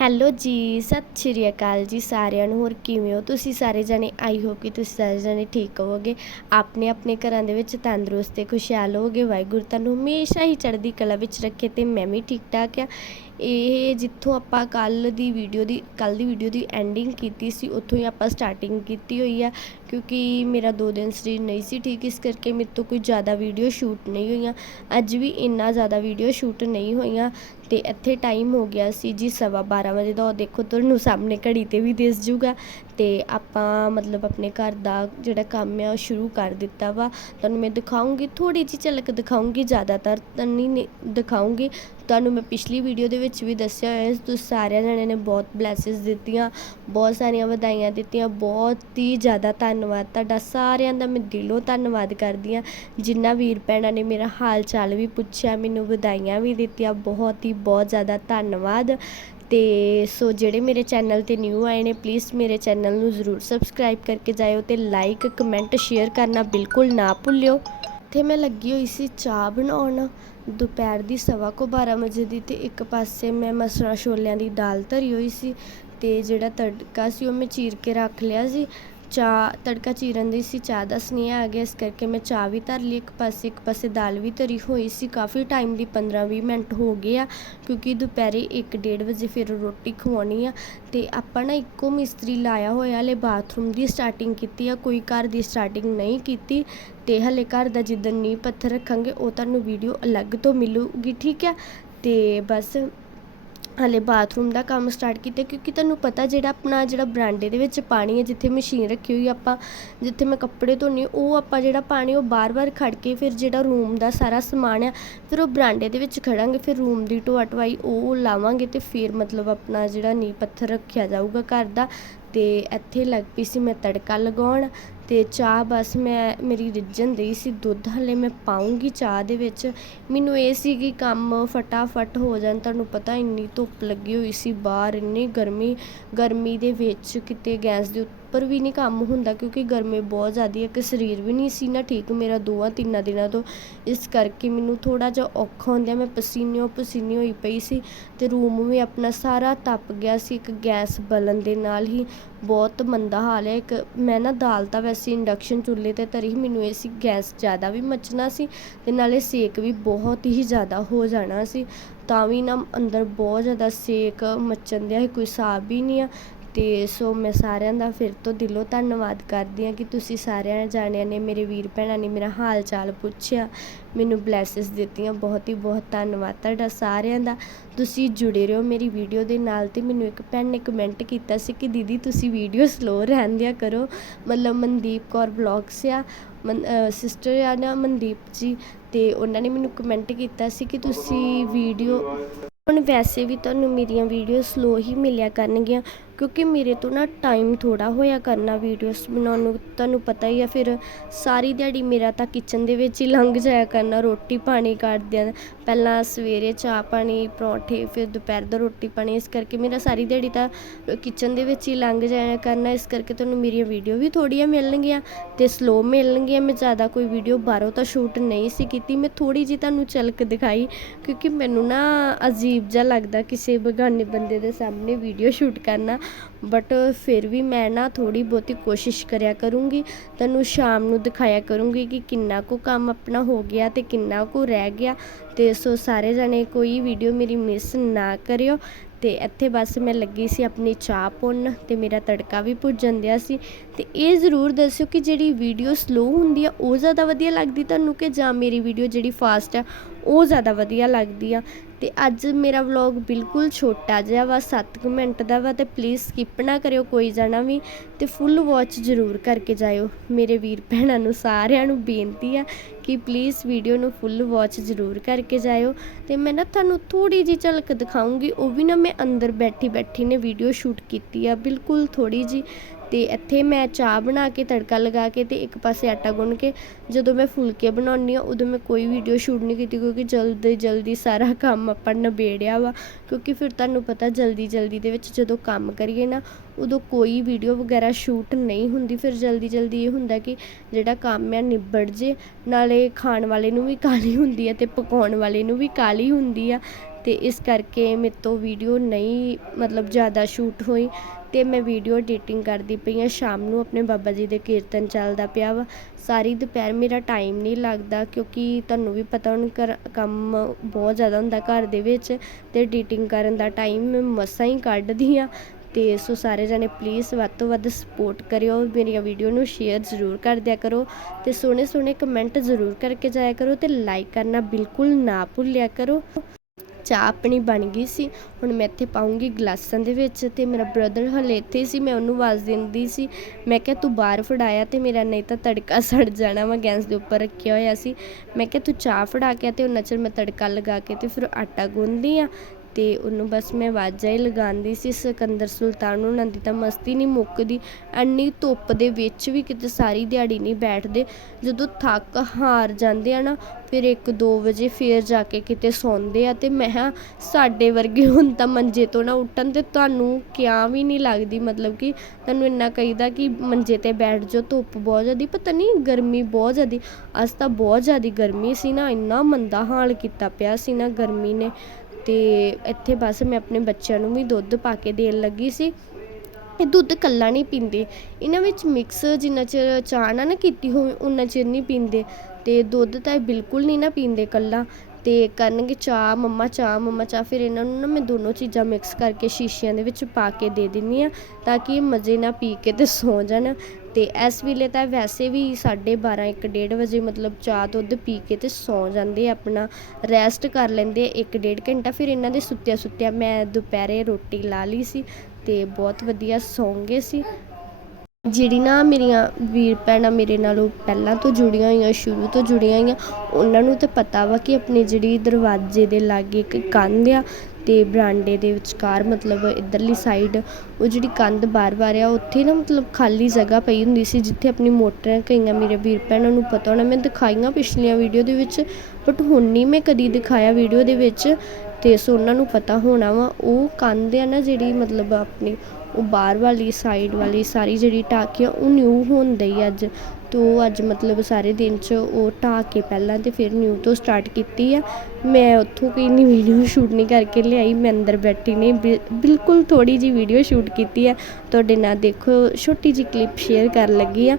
Hello ਜੀ, ਸਤਿ ਸ਼੍ਰੀ ਅਕਾਲ ਜੀ ਸਾਰਿਆਂ ਨੂੰ, ਹੋਰ ਕਿਵੇਂ ਹੋ? ਤੁਸੀਂ ਸਾਰੇ ਜਣੇ, ਆਈ ਹੋਪ ਕਿ ਤੁਸੀਂ ਸਾਰੇ ਜਣੇ ਠੀਕ ਹੋਵੋਗੇ। ਆਪਣੇ ਆਪਣੇ ਘਰਾਂ ਦੇ ਵਿੱਚ ਤੰਦਰੁਸਤ ਤੇ ਖੁਸ਼ਹਾਲ ਹੋਵੋਗੇ। ਵਾਹਿਗੁਰੂ ਤੁਹਾਨੂੰ ਹਮੇਸ਼ਾ ਹੀ ਚੜ੍ਹਦੀ ਕਲਾ ਵਿੱਚ ਰੱਖੇ ਤੇ ਮੈਂ ਵੀ ਠੀਕ ਠਾਕ ਆ ਇਹ ਜਿੱਥੋਂ ਆਪਾਂ ਕੱਲ ਦੀ ਵੀਡੀਓ ਦੀ ਕੱਲ ਦੀ ਵੀਡੀਓ ਦੀ ਐਂਡਿੰਗ ਕੀਤੀ ਸੀ, ਉੱਥੋਂ ਹੀ ਆਪਾਂ ਸਟਾਰਟਿੰਗ ਕੀਤੀ ਹੋਈ ਆ। ਕਿਉਂਕਿ ਮੇਰਾ ਦੋ ਦਿਨ ਸਰੀਰ ਨਹੀਂ ਸੀ ਠੀਕ, ਇਸ ਕਰਕੇ ਮੇਰੇ ਤੋਂ ਕੋਈ ਜ਼ਿਆਦਾ ਵੀਡੀਓ ਸ਼ੂਟ ਨਹੀਂ ਹੋਈਆਂ। ਅੱਜ ਵੀ ਇੰਨਾ ਜ਼ਿਆਦਾ ਵੀਡੀਓ ਸ਼ੂਟ ਨਹੀਂ ਹੋਈਆਂ। ਅਤੇ ਇੱਥੇ ਟਾਈਮ ਹੋ ਗਿਆ ਸੀ ਜੀ ਸਵਾ 12 ਵਜੇ ਦਾ। ਉਹ ਦੇਖੋ ਤੁਹਾਨੂੰ ਸਾਹਮਣੇ ਘੜੀ ਤੇ ਵੀ ਦਿਸ ਜੂਗਾ। ਅਤੇ ਆਪਾਂ ਮਤਲਬ ਆਪਣੇ ਘਰ ਦਾ ਜਿਹੜਾ ਕੰਮ ਆ, ਉਹ ਸ਼ੁਰੂ ਕਰ ਦਿੱਤਾ ਵਾ। ਤੁਹਾਨੂੰ ਮੈਂ ਦਿਖਾਉਂਗੀ, ਥੋੜ੍ਹੀ ਜਿਹੀ ਝਲਕ ਦਿਖਾਉਂਗੀ ਜ਼ਿਆਦਾਤਰ। ਤਾਂ ਨਹੀਂ ਨਹੀਂ, ਦਿਖਾਉਂਗੀ। ਤੁਹਾਨੂੰ ਮੈਂ ਪਿਛਲੀ ਵੀਡੀਓ ਦੇ ਵਿੱਚ ਵੀ ਦੱਸਿਆ ਹੋਇਆ ਤੁਸੀਂ ਸਾਰਿਆਂ ਜਣਿਆਂ ਨੇ ਬਹੁਤ ਬਲੈਸਿਸ ਦਿੱਤੀਆਂ, ਬਹੁਤ ਸਾਰੀਆਂ ਵਧਾਈਆਂ ਦਿੱਤੀਆਂ, ਬਹੁਤ ਹੀ ਜ਼ਿਆਦਾ ਧੰਨਵਾਦ। ਤੁਹਾਡਾ ਸਾਰਿਆਂ ਦਾ ਮੈਂ ਦਿਲੋਂ ਧੰਨਵਾਦ ਕਰਦੀ ਹਾਂ। ਜਿਨ੍ਹਾਂ ਵੀਰ ਭੈਣਾਂ ਨੇ ਮੇਰਾ ਹਾਲ ਚਾਲ ਵੀ ਪੁੱਛਿਆ, ਮੈਨੂੰ ਵਧਾਈਆਂ ਵੀ ਦਿੱਤੀਆਂ, ਬਹੁਤ ਹੀ ਬਹੁਤ ਜ਼ਿਆਦਾ ਧੰਨਵਾਦ। ਤੇ ਸੋ ਜਿਹੜੇ ਮੇਰੇ ਚੈਨਲ ਤੇ ਨਿਊ ਆਏ ਨੇ ਪਲੀਜ਼ ਮੇਰੇ ਚੈਨਲ ਨੂੰ ਜ਼ਰੂਰ ਸਬਸਕ੍ਰਾਈਬ ਕਰਕੇ ਜਾਇਓ ਤੇ ਲਾਈਕ ਕਮੈਂਟ ਸ਼ੇਅਰ ਕਰਨਾ ਬਿਲਕੁਲ ਨਾ ਭੁੱਲਿਓ। ਤੇ ਮੈਂ ਲੱਗੀ ਹੋਈ ਸੀ ਚਾਹ ਬਣਾਉਣ। ਦੁਪਹਿਰ ਦੀ ਸਵਾ ਕੁ ਬਾਰਾਂ ਵਜੇ ਦੀ ਅਤੇ ਇੱਕ ਪਾਸੇ ਮੈਂ ਮਸਰਾਂ ਛੋਲਿਆਂ ਦੀ ਦਾਲ ਧਰੀ ਹੋਈ ਸੀ ਅਤੇ ਜਿਹੜਾ ਤੜਕਾ ਸੀ ਉਹ ਮੈਂ ਚੀਰ ਕੇ ਰੱਖ ਲਿਆ ਸੀ। ਚਾਹ, ਤੜਕਾ ਚੀਰਨ ਦੀ ਸੀ, ਚਾਹ ਦਾ ਸੁਨੇਹਾ ਆ ਗਿਆ। ਇਸ ਕਰਕੇ ਮੈਂ ਚਾਹ ਵੀ ਧਰ ਲਈ। ਇੱਕ ਪਾਸੇ ਇੱਕ ਪਾਸੇ ਦਾਲ ਵੀ ਧਰੀ ਹੋਈ ਸੀ। ਕਾਫੀ ਟਾਈਮ ਦੀ 15-20 ਮਿੰਟ ਹੋ ਗਏ ਆ, ਕਿਉਂਕਿ ਦੁਪਹਿਰੇ 1:30 ਵਜੇ ਫਿਰ ਰੋਟੀ ਖਵਾਉਣੀ ਆ। ਤੇ ਆਪਾਂ ਨਾ ਇੱਕੋ ਮਿਸਤਰੀ ਲਾਇਆ ਹੋਇਆ, ਹਲੇ ਬਾਥਰੂਮ ਦੀ ਸਟਾਰਟਿੰਗ ਕੀਤੀ ਆ। ਕੋਈ ਘਰ ਦੀ ਸਟਾਰਟਿੰਗ ਨਹੀਂ ਕੀਤੀ। ਤੇ ਹਲੇ ਘਰ ਦਾ ਜਿੱਦਣ ਨੀਂਹ ਪੱਥਰ ਰੱਖਾਂਗੇ, ਉਹ ਤੁਹਾਨੂੰ ਵੀਡੀਓ ਅਲੱਗ ਤੋਂ ਮਿਲੂਗੀ, ਠੀਕ ਆ? ਤੇ ਬਸ ਹਾਲੇ ਬਾਥਰੂਮ ਦਾ ਕੰਮ ਸਟਾਰਟ ਕੀਤਾ, ਕਿਉਂਕਿ ਤੁਹਾਨੂੰ ਪਤਾ ਜਿਹੜਾ ਆਪਣਾ ਜਿਹੜਾ ਬਰਾਂਡੇ ਦੇ ਵਿੱਚ ਪਾਣੀ ਹੈ, ਜਿੱਥੇ ਮਸ਼ੀਨ ਰੱਖੀ ਹੋਈ ਆਪਾਂ, ਜਿੱਥੇ ਮੈਂ ਕੱਪੜੇ ਧੋਨੀ ਉਹ ਆਪਾਂ ਜਿਹੜਾ ਪਾਣੀ ਉਹ ਬਾਰ-ਬਾਰ ਖੜ੍ਹ ਕੇ ਫਿਰ ਜਿਹੜਾ ਰੂਮ ਦਾ ਸਾਰਾ ਸਮਾਨ ਆ, ਫਿਰ ਉਹ ਬਰਾਂਡੇ ਦੇ ਵਿੱਚ ਖੜਾਂਗੇ ਫਿਰ ਰੂਮ ਦੀ ਢੋਆ ਢਵਾਈ ਉਹ ਲਾਵਾਂਗੇ ਅਤੇ ਫਿਰ ਮਤਲਬ ਆਪਣਾ ਜਿਹੜਾ ਨੀਂਹ ਪੱਥਰ ਰੱਖਿਆ ਜਾਊਗਾ ਘਰ ਦਾ ਅਤੇ ਇੱਥੇ ਲੱਗ ਪਈ ਸੀ ਮੈਂ ਤੜਕਾ ਲਗਾਉਣ ਅਤੇ ਚਾਹ ਬਸ ਮੈਂ, ਮੇਰੀ ਰਿੱਝਣ ਦਈ ਸੀ ਦੁੱਧ, ਹਾਲੇ ਮੈਂ ਪਾਊਂਗੀ ਚਾਹ ਦੇ ਵਿੱਚ। ਮੈਨੂੰ ਇਹ ਸੀ ਕਿ ਕੰਮ ਫਟਾਫਟ ਹੋ ਜਾਣ, ਤੁਹਾਨੂੰ ਪਤਾ ਇੰਨੀ ਧੁੱਪ ਲੱਗੀ ਹੋਈ ਸੀ ਬਾਹਰ, ਇੰਨੀ ਗਰਮੀ ਗਰਮੀ ਦੇ ਵਿੱਚ ਕਿਤੇ ਗੈਸ ਦੇ ਉੱਪਰ ਵੀ ਨਹੀਂ ਕੰਮ ਹੁੰਦਾ ਕਿਉਂਕਿ ਗਰਮੀ ਬਹੁਤ ਜ਼ਿਆਦਾ ਇੱਕ ਸਰੀਰ ਵੀ ਨਹੀਂ ਸੀ ਨਾ ਠੀਕ ਮੇਰਾ ਦੋਵਾਂ ਤਿੰਨਾਂ ਦਿਨਾਂ ਤੋਂ। ਇਸ ਕਰਕੇ ਮੈਨੂੰ ਥੋੜ੍ਹਾ ਜਿਹਾ ਔਖਾ ਹੁੰਦਾ ਮੈਂ ਪਸੀਨਿਓ ਪਸੀਨੀ ਹੋਈ ਪਈ ਸੀ ਅਤੇ ਰੂਮ ਵੀ ਆਪਣਾ ਸਾਰਾ ਤਪ ਗਿਆ ਸੀ, ਇੱਕ ਗੈਸ ਬਲਣ ਦੇ ਨਾਲ ਹੀ। ਬਹੁਤ ਮੰਦਾ ਹਾਲ ਹੈ, ਇੱਕ ਮੈਂ ਨਾ ਦਾਲ ਤਾਂ ਵੈਸੇ ਇੰਡਕਸ਼ਨ ਚੁੱਲ੍ਹੇ ਤੇ ਧਰੀ, ਮੈਨੂੰ ਇਹ ਸੀ ਗੈਸ ਜ਼ਿਆਦਾ ਵੀ ਮਚਣਾ ਸੀ ਅਤੇ ਨਾਲੇ ਸੇਕ ਵੀ ਬਹੁਤ ਹੀ ਜ਼ਿਆਦਾ ਹੋ ਜਾਣਾ ਸੀ। ਤਾਂ ਵੀ ਨਾ ਅੰਦਰ ਬਹੁਤ ਜ਼ਿਆਦਾ ਸੇਕ ਮੱਚਣ ਦਿਆ ਕੋਈ ਹਿਸਾਬ ਹੀ ਨਹੀਂ ਆ। ਅਤੇ ਸੋ ਮੈਂ ਸਾਰਿਆਂ ਦਾ ਫਿਰ ਤੋਂ ਦਿਲੋਂ ਧੰਨਵਾਦ ਕਰਦੀ ਹਾਂ ਕਿ ਤੁਸੀਂ ਸਾਰਿਆਂ ਜਾਣਿਆਂ ਨੇ ਮੇਰੇ ਵੀਰ ਭੈਣਾਂ ਨੇ ਮੇਰਾ ਹਾਲ ਚਾਲ ਪੁੱਛਿਆ, ਮੈਨੂੰ ਬਲੈਸਿਸ ਦਿੱਤੀਆਂ, ਬਹੁਤ ਹੀ ਬਹੁਤ ਧੰਨਵਾਦ ਤੁਹਾਡਾ ਸਾਰਿਆਂ ਦਾ। ਤੁਸੀਂ ਜੁੜੇ ਰਹੋ ਮੇਰੀ ਵੀਡੀਓ ਦੇ ਨਾਲ ਅਤੇ ਮੈਨੂੰ ਇੱਕ ਭੈਣ ਨੇ ਕਮੈਂਟ ਕੀਤਾ ਸੀ ਕਿ ਦੀਦੀ ਤੁਸੀਂ ਵੀਡੀਓ ਸਲੋ ਰਹਿਣ ਦਿਆ ਕਰੋ। ਮਤਲਬ ਮਨਦੀਪ ਕੌਰ ਵਲੌਗਸ ਆ ਸਿਸਟਰ ਆ ਨਾ ਮਨਦੀਪ ਜੀ ਤੇ ਉਹਨਾਂ ਨੇ ਮੈਨੂੰ ਕਮੈਂਟ ਕੀਤਾ ਸੀ ਕਿ ਤੁਸੀਂ ਵੀਡੀਓ ਹੁਣ ਵੈਸੇ ਵੀ ਤੁਹਾਨੂੰ ਮੇਰੀਆਂ ਵੀਡੀਓ ਸਲੋ ਹੀ ਮਿਲਿਆ ਕਰਨਗੀਆਂ। ਕਿਉਂਕਿ ਮੇਰੇ ਤੋਂ ਨਾ ਟਾਈਮ ਥੋੜਾ ਹੋਇਆ ਕਰਨਾ ਵੀਡੀਓਸ ਬਣਾਉਣ ਨੂੰ, ਤੁਹਾਨੂੰ ਪਤਾ ਹੀ ਆ, ਫਿਰ ਸਾਰੀ ਦਿਹਾੜੀ ਮੇਰਾ ਤਾਂ ਕਿਚਨ ਦੇ ਵਿੱਚ ਹੀ ਲੰਘ ਜਾਇਆ ਕਰਨਾ, ਰੋਟੀ ਪਾਣੀ ਕੱਢਦਿਆਂ ਪਹਿਲਾਂ ਸਵੇਰੇ ਚਾਹ ਪਾਣੀ, ਪਰੌਂਠੇ, ਫਿਰ ਦੁਪਹਿਰ ਦਾ ਰੋਟੀ ਪਾਣੀ, ਇਸ ਕਰਕੇ ਮੇਰਾ ਸਾਰੀ ਦਿਹਾੜੀ ਤਾਂ ਕਿਚਨ ਦੇ ਵਿੱਚ ਹੀ ਲੰਘ ਜਾਇਆ ਕਰਨਾ, ਇਸ ਕਰਕੇ ਤੁਹਾਨੂੰ ਮੇਰੀਆਂ ਵੀਡੀਓ ਵੀ ਥੋੜੀਆਂ ਮਿਲਣਗੀਆਂ ਤੇ ਸਲੋ ਮਿਲਣਗੀਆਂ, ਮੈਂ ਜ਼ਿਆਦਾ ਕੋਈ ਵੀਡੀਓ ਬਾਹਰੋਂ ਤਾਂ ਸ਼ੂਟ ਨਹੀਂ ਸੀ ਕੀਤੀ, ਮੈਂ ਥੋੜੀ ਜੀ ਤੁਹਾਨੂੰ ਝਲਕ ਦਿਖਾਈ, ਕਿਉਂਕਿ ਮੈਨੂੰ ਨਾ ਅਜੀਬ ਜਿਹਾ ਲੱਗਦਾ ਕਿਸੇ ਬਗਾਨੇ ਬੰਦੇ ਦੇ ਸਾਹਮਣੇ ਵੀਡੀਓ ਸ਼ੂਟ ਕਰਨਾ ਬਟ ਫਿਰ ਵੀ ਮੈਂ ਨਾ ਥੋੜ੍ਹੀ ਬਹੁਤੀ ਕੋਸ਼ਿਸ਼ ਕਰਿਆ ਕਰੂੰਗੀ। ਤੁਹਾਨੂੰ ਸ਼ਾਮ ਨੂੰ ਦਿਖਾਇਆ ਕਰੂੰਗੀ ਕਿ ਕਿੰਨਾ ਕੁ ਕੰਮ ਆਪਣਾ ਹੋ ਗਿਆ ਅਤੇ ਕਿੰਨਾ ਕੁ ਰਹਿ ਗਿਆ। ਅਤੇ ਸੋ ਸਾਰੇ ਜਣੇ ਕੋਈ ਵੀਡੀਓ ਮੇਰੀ ਮਿਸ ਨਾ ਕਰਿਓ। ਅਤੇ ਇੱਥੇ ਬਸ ਮੈਂ ਲੱਗੀ ਸੀ ਆਪਣੀ ਚਾਹ ਪੁੰਨ ਅਤੇ ਮੇਰਾ ਤੜਕਾ ਵੀ ਭੁੱਜਣ ਦਿਆ ਸੀ। ਅਤੇ ਇਹ ਜ਼ਰੂਰ ਦੱਸਿਓ ਕਿ ਜਿਹੜੀ ਵੀਡੀਓ ਸਲੋ ਹੁੰਦੀ ਆ, ਉਹ ਜ਼ਿਆਦਾ ਵਧੀਆ ਲੱਗਦੀ ਤੁਹਾਨੂੰ ਕਿ ਜਾਂ ਮੇਰੀ ਵੀਡੀਓ ਜਿਹੜੀ ਫਾਸਟ ਆ, ਉਹ ਜ਼ਿਆਦਾ ਵਧੀਆ ਲੱਗਦੀ ਆ? ਅਤੇ ਅੱਜ ਮੇਰਾ ਵਲੋਗ ਬਿਲਕੁਲ ਛੋਟਾ ਜਿਹਾ ਵਾ, ਸੱਤ ਕੁ ਮਿੰਟ ਦਾ ਵਾ ਅਤੇ ਪਲੀਜ਼ ਸਕਿੱਪ ਨਾ ਕਰਿਓ ਕੋਈ ਜਾਣਾ ਵੀ ਅਤੇ ਫੁੱਲ ਵਾਚ ਜ਼ਰੂਰ ਕਰਕੇ ਜਾਇਓ। ਮੇਰੇ ਵੀਰ ਭੈਣਾਂ ਨੂੰ ਸਾਰਿਆਂ ਨੂੰ ਬੇਨਤੀ ਆ ਕਿ ਪਲੀਜ਼ ਵੀਡੀਓ ਨੂੰ ਫੁੱਲ ਵਾਚ ਜ਼ਰੂਰ ਕਰਕੇ ਜਾਇਓ। ਤੇ ਮੈਂ ਨਾ ਤੁਹਾਨੂੰ ਥੋੜੀ ਜਿਹੀ ਝਲਕ ਦਿਖਾਉਂਗੀ, ਉਹ ਵੀ ਨਾ ਮੈਂ ਅੰਦਰ ਬੈਠੀ ਬੈਠੀ ਨੇ ਵੀਡੀਓ ਸ਼ੂਟ ਕੀਤੀ ਆ, ਬਿਲਕੁਲ ਥੋੜੀ ਜੀ ਤੇ ਇੱਥੇ ਮੈਂ ਚਾਹ ਬਣਾ ਕੇ, ਤੜਕਾ ਲਗਾ ਕੇ ਤੇ ਇੱਕ ਪਾਸੇ ਆਟਾ ਗੁੰਨ ਕੇ ਜਦੋਂ ਮੈਂ ਫੁਲਕੇ ਬਣਾਉਣੀ ਆ ਉਦੋਂ ਮੈਂ ਕੋਈ ਵੀਡੀਓ ਸ਼ੂਟ ਨਹੀਂ ਕੀਤੀ ਕਿਉਂਕਿ ਜਲਦੀ ਜਲਦੀ ਸਾਰਾ ਕੰਮ ਆਪਾਂ ਨਿਬੇੜਿਆ ਵਾ। ਕਿਉਂਕਿ ਫਿਰ ਤੁਹਾਨੂੰ ਪਤਾ ਜਲਦੀ ਜਲਦੀ ਦੇ ਵਿੱਚ ਜਦੋਂ ਕੰਮ ਕਰੀਏ ਨਾ, ਉਦੋਂ ਕੋਈ ਵੀਡੀਓ ਵਗੈਰਾ ਸ਼ੂਟ ਨਹੀਂ ਹੁੰਦੀ। ਫਿਰ ਜਲਦੀ ਜਲਦੀ ਇਹ ਹੁੰਦਾ ਕਿ ਜਿਹੜਾ ਕੰਮ ਆ ਨਿਬੜ ਜੇ, ਨਾਲੇ ਖਾਣ ਵਾਲੇ ਨੂੰ ਵੀ ਕਾਹਲੀ ਹੁੰਦੀ ਆ ਅਤੇ ਪਕਾਉਣ ਵਾਲੇ ਨੂੰ ਵੀ ਕਾਹਲੀ ਹੁੰਦੀ ਆ। ਅਤੇ ਇਸ ਕਰਕੇ ਮੇਰੇ ਤੋਂ ਵੀਡੀਓ ਨਹੀਂ, ਮਤਲਬ ਜ਼ਿਆਦਾ ਸ਼ੂਟ ਹੋਈ ਅਤੇ ਮੈਂ ਵੀਡੀਓ ਐਡੀਟਿੰਗ ਕਰਦੀ ਪਈ ਹਾਂ। ਸ਼ਾਮ ਨੂੰ ਆਪਣੇ ਬਾਬਾ ਜੀ ਦੇ ਕੀਰਤਨ ਚੱਲਦਾ ਪਿਆ ਵਾ। ਸਾਰੀ ਦੁਪਹਿਰ ਮੇਰਾ ਟਾਈਮ ਨਹੀਂ ਲੱਗਦਾ ਕਿਉਂਕਿ ਤੁਹਾਨੂੰ ਵੀ ਪਤਾ ਹੁਣ ਘਰ ਕੰਮ ਬਹੁਤ ਜ਼ਿਆਦਾ ਹੁੰਦਾ ਘਰ ਦੇ ਵਿੱਚ ਅਤੇ ਐਡੀਟਿੰਗ ਕਰਨ ਦਾ ਟਾਈਮ ਮੈਂ ਮਸਾਂ ਹੀ ਕੱਢਦੀ ਹਾਂ। ਅਤੇ ਸੋ ਸਾਰੇ ਜਣੇ ਪਲੀਜ਼ ਵੱਧ ਤੋਂ ਵੱਧ ਸਪੋਰਟ ਕਰਿਓ, ਮੇਰੀਆਂ ਵੀਡੀਓ ਨੂੰ ਸ਼ੇਅਰ ਜ਼ਰੂਰ ਕਰ ਦਿਆ ਕਰੋ ਅਤੇ ਸੋਹਣੇ ਸੋਹਣੇ ਕਮੈਂਟ ਜ਼ਰੂਰ ਕਰਕੇ ਜਾਇਆ ਕਰੋ ਅਤੇ ਲਾਈਕ ਕਰਨਾ ਬਿਲਕੁਲ ਨਾ ਭੁੱਲਿਆ ਕਰੋ। ਚਾਹ ਆਪਣੀ ਬਣ ਗਈ ਸੀ, ਹੁਣ ਮੈਂ ਇੱਥੇ ਪਾਉਂਗੀ ਗਲਾਸਾਂ ਦੇ ਵਿੱਚ ਤੇ ਮੇਰਾ ਬ੍ਰਦਰ ਹਲੇ ਇੱਥੇ ਸੀ, ਮੈਂ ਉਹਨੂੰ ਆਵਾਜ਼ ਦਿੰਦੀ ਸੀ। ਮੈਂ ਕਿਹਾ, ਤੂੰ ਬਾਹਰ ਫੜਾਇਆ ਤੇ ਮੇਰਾ ਨਹੀਂ ਤਾਂ ਤੜਕਾ ਸੜ ਜਾਣਾ ਵਾ, ਗੈਸ ਦੇ ਉੱਪਰ ਰੱਖਿਆ ਹੋਇਆ ਸੀ। ਮੈਂ ਕਿਹਾ, ਤੂੰ ਚਾਹ ਫੜਾ ਕੇ ਆ ਤੇ ਉਹਨਾਂ ਚਿਰ ਮੈਂ ਤੜਕਾ ਲਗਾ ਕੇ ਤੇ ਫਿਰ ਆਟਾ ਗੁੰਨਦੀ ਆ ਤੇ ਉਹਨੂੰ ਬਸ ਮੈਂ ਵਾਜਾਂ ਹੀ ਲਗਾਉਂਦੀ ਸੀ, ਸਿਕੰਦਰ ਸੁਲਤਾਨ ਉਹਨਾਂ ਦੀ ਤਾਂ ਮਸਤੀ ਨਹੀਂ ਮੁੱਕਦੀ। ਐਨੀ ਧੁੱਪ ਦੇ ਵਿੱਚ ਵੀ ਕਿਤੇ ਸਾਰੀ ਦਿਹਾੜੀ ਨਹੀਂ ਬੈਠਦੇ। ਜਦੋਂ ਥੱਕ ਹਾਰ ਜਾਂਦੇ ਆ ਨਾ, ਫਿਰ 1-2 ਵਜੇ ਫਿਰ ਜਾ ਕੇ ਕਿਤੇ ਸੌਂਦੇ ਆ। ਤੇ ਮੈਂ ਕਿਹਾ, ਸਾਡੇ ਵਰਗੇ ਹੁਣ ਤਾਂ ਮੰਜੇ ਤੋਂ ਨਾ ਉੱਠਣ ਤੇ ਤੁਹਾਨੂੰ ਕਿਆ ਵੀ ਨਹੀਂ ਲੱਗਦੀ। ਮਤਲਬ ਕਿ ਤੁਹਾਨੂੰ ਇੰਨਾ ਕਹੀਦਾ ਕਿ ਮੰਜੇ ਤੇ ਬੈਠ ਜਾਓ, ਧੁੱਪ ਬਹੁਤ ਜ਼ਿਆਦਾ। ਪਤਾ ਨਹੀਂ ਗਰਮੀ ਬਹੁਤ ਜ਼ਿਆਦਾ। ਅੱਜ ਤਾਂ ਬਹੁਤ ਜ਼ਿਆਦਾ ਗਰਮੀ ਸੀ ਨਾ। ਇੰਨਾ ਮੰਦਾ ਹਾਲ ਕੀਤਾ ਪਿਆ ਸੀ ਨਾ ਗਰਮੀ ਨੇ। ਤੇ ਇੱਥੇ ਬਸ ਮੈਂ ਆਪਣੇ ਬੱਚਿਆਂ ਨੂੰ ਵੀ ਦੁੱਧ ਪਾ ਕੇ ਦੇਣ ਲੱਗੀ ਸੀ ਇਹ ਦੁੱਧ ਇਕੱਲਾ ਨਹੀਂ ਪੀਂਦੇ। ਇਹਨਾਂ ਵਿੱਚ ਮਿਕਸ ਜਿੰਨਾ ਚਿਰ ਚਾਹ ਨਾ ਨਾ ਕੀਤੀ ਹੋਵੇ ਉਨਾ ਚਿਰ ਨਹੀਂ ਪੀਂਦੇ। ਅਤੇ ਦੁੱਧ ਤਾਂ ਇਹ ਬਿਲਕੁਲ ਨਹੀਂ ਨਾ ਪੀਂਦੇ ਇਕੱਲਾ। ਅਤੇ ਕਰਨਗੇ ਚਾਹ, ਮੰਮਾ ਚਾਹ ਮੰਮਾ ਚਾਹ, ਫਿਰ ਇਹਨਾਂ ਨੂੰ ਨਾ ਮੈਂ ਦੋਨੋਂ ਚੀਜ਼ਾਂ ਮਿਕਸ ਕਰਕੇ ਸ਼ੀਸ਼ਿਆਂ ਦੇ ਵਿੱਚ ਪਾ ਕੇ ਦੇ ਦਿੰਦੀ ਹਾਂ ਤਾਂ ਕਿ ਇਹ ਮਜ਼ੇ ਨਾਲ ਪੀ ਕੇ ਅਤੇ ਸੌਂ ਜਾਣ। ਅਤੇ ਇਸ ਵੇਲੇ ਤਾਂ ਵੈਸੇ ਵੀ 12:30 1 1:30 ਵਜੇ ਮਤਲਬ ਚਾਹ ਦੁੱਧ ਪੀ ਕੇ ਅਤੇ ਸੌਂ ਜਾਂਦੇ ਆਪਣਾ ਰੈਸਟ ਕਰ ਲੈਂਦੇ ਇੱਕ ਡੇਢ ਘੰਟਾ ਫਿਰ ਇਹਨਾਂ ਦੇ ਸੁੱਤਿਆਂ ਸੁੱਤਿਆ ਮੈਂ ਦੁਪਹਿਰੇ ਰੋਟੀ ਲਾ ਲਈ ਸੀ ਅਤੇ ਬਹੁਤ ਵਧੀਆ ਸੌਂ ਗਏ ਸੀ। ਜਿਹੜੀ ਨਾ ਮੇਰੀਆਂ ਵੀਰ ਭੈਣਾਂ ਮੇਰੇ ਨਾਲੋਂ ਪਹਿਲਾਂ ਤੋਂ ਜੁੜੀਆਂ ਹੋਈਆਂ, ਸ਼ੁਰੂ ਤੋਂ ਜੁੜੀਆਂ ਹੋਈਆਂ, ਉਹਨਾਂ ਨੂੰ ਤਾਂ ਪਤਾ ਵਾ ਕਿ ਆਪਣੀ ਜਿਹੜੀ ਦਰਵਾਜ਼ੇ ਦੇ ਲਾਗੇ ਇੱਕ ਕੰਧ ਆ ਤੇ ਬਰਾਂਡੇ ਦੇ ਵਿਚਕਾਰ ਮਤਲਬ ਇੱਧਰਲੀ ਸਾਈਡ ਉਹ ਜਿਹੜੀ ਕੰਧ ਬਾਰ-ਬਾਰ ਆ, ਉੱਥੇ ਨਾ ਮਤਲਬ ਖਾਲੀ ਜਗ੍ਹਾ ਪਈ ਹੁੰਦੀ ਸੀ ਜਿੱਥੇ ਆਪਣੀ ਮੋਟਰਾਂ ਕਈਆਂ ਮੇਰੇ ਵੀਰ ਭੈਣਾਂ ਨੂੰ ਪਤਾ ਹੋਣਾ, ਮੈਂ ਦਿਖਾਈਆਂ ਪਿਛਲੀਆਂ ਵੀਡੀਓ ਦੇ ਵਿੱਚ ਬਟ ਹੁਣ ਨਹੀਂ ਮੈਂ ਕਦੀ ਦਿਖਾਇਆ ਵੀਡੀਓ ਦੇ ਵਿੱਚ ਅਤੇ ਸੋ ਉਹਨਾਂ ਨੂੰ ਪਤਾ ਹੋਣਾ ਵਾ, ਉਹ ਕੰਧ ਆ ਨਾ ਜਿਹੜੀ ਮਤਲਬ ਆਪਣੀ, ਉਹ ਬਾਹਰ ਵਾਲੀ ਸਾਈਡ ਵਾਲੀ ਸਾਰੀ ਜਿਹੜੀ ਟਾਕੀ ਆ ਉਹ ਨਿਊ ਹੋਣ ਹੀ ਅੱਜ। ਅਤੇ ਉਹ ਅੱਜ ਮਤਲਬ ਸਾਰੇ ਦਿਨ ਚ ਉਹ ਢਾਹ ਕੇ ਪਹਿਲਾਂ ਅਤੇ ਫਿਰ ਨਿਊ ਤੋਂ ਸਟਾਰਟ ਕੀਤੀ ਆ। ਮੈਂ ਉੱਥੋਂ ਕੋਈ ਨਹੀਂ ਵੀਡੀਓ ਸ਼ੂਟ ਨਹੀਂ ਕਰਕੇ ਲਿਆਈ, ਮੈਂ ਅੰਦਰ ਬੈਠੀ ਨੇ ਬਿਲਕੁਲ ਥੋੜ੍ਹੀ ਜਿਹੀ ਵੀਡੀਓ ਸ਼ੂਟ ਕੀਤੀ ਆ। ਤੁਹਾਡੇ ਨਾਲ ਦੇਖੋ, ਛੋਟੀ ਜਿਹੀ ਕਲਿੱਪ ਸ਼ੇਅਰ ਕਰਨ ਲੱਗੀ ਆ।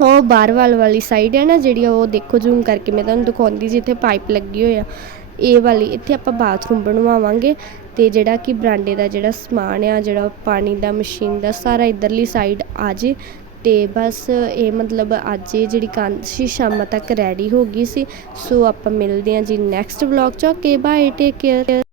ਉਹ ਬਾਹਰ ਵਾਲ ਵਾਲੀ ਸਾਈਡ ਹੈ ਨਾ, ਜਿਹੜੀ ਉਹ ਦੇਖੋ ਜ਼ੂਮ ਕਰਕੇ ਮੈਂ ਤੁਹਾਨੂੰ ਦਿਖਾਉਂਦੀ ਜਿੱਥੇ ਪਾਈਪ ਲੱਗੀ ਹੋਈ ਆ। ਇਹ ਵਾਲੀ, ਇੱਥੇ ਆਪਾਂ ਬਾਥਰੂਮ ਬਣਵਾਵਾਂਗੇ ਤੇ ਜਿਹੜਾ ਕਿ ਬਰਾਂਡੇ ਦਾ ਜਿਹੜਾ ਸਮਾਨ ਆ, ਜਿਹੜਾ ਪਾਣੀ ਦਾ ਮਸ਼ੀਨ ਦਾ, ਸਾਰਾ ਇਧਰਲੀ ਸਾਈਡ ਆ ਜੇ। ਤੇ ਬਸ ਇਹ ਮਤਲਬ ਅੱਜ ਇਹ ਜਿਹੜੀ ਕੰਧ ਸੀ ਸ਼ਾਮ ਤੱਕ ਰੈਡੀ ਹੋ ਗਈ ਸੀ। ਸੋ ਆਪਾਂ ਮਿਲਦੇ ਹਾਂ ਜੀ ਨੈਕਸਟ ਵਲੋਗ ਚ। Okay bye take care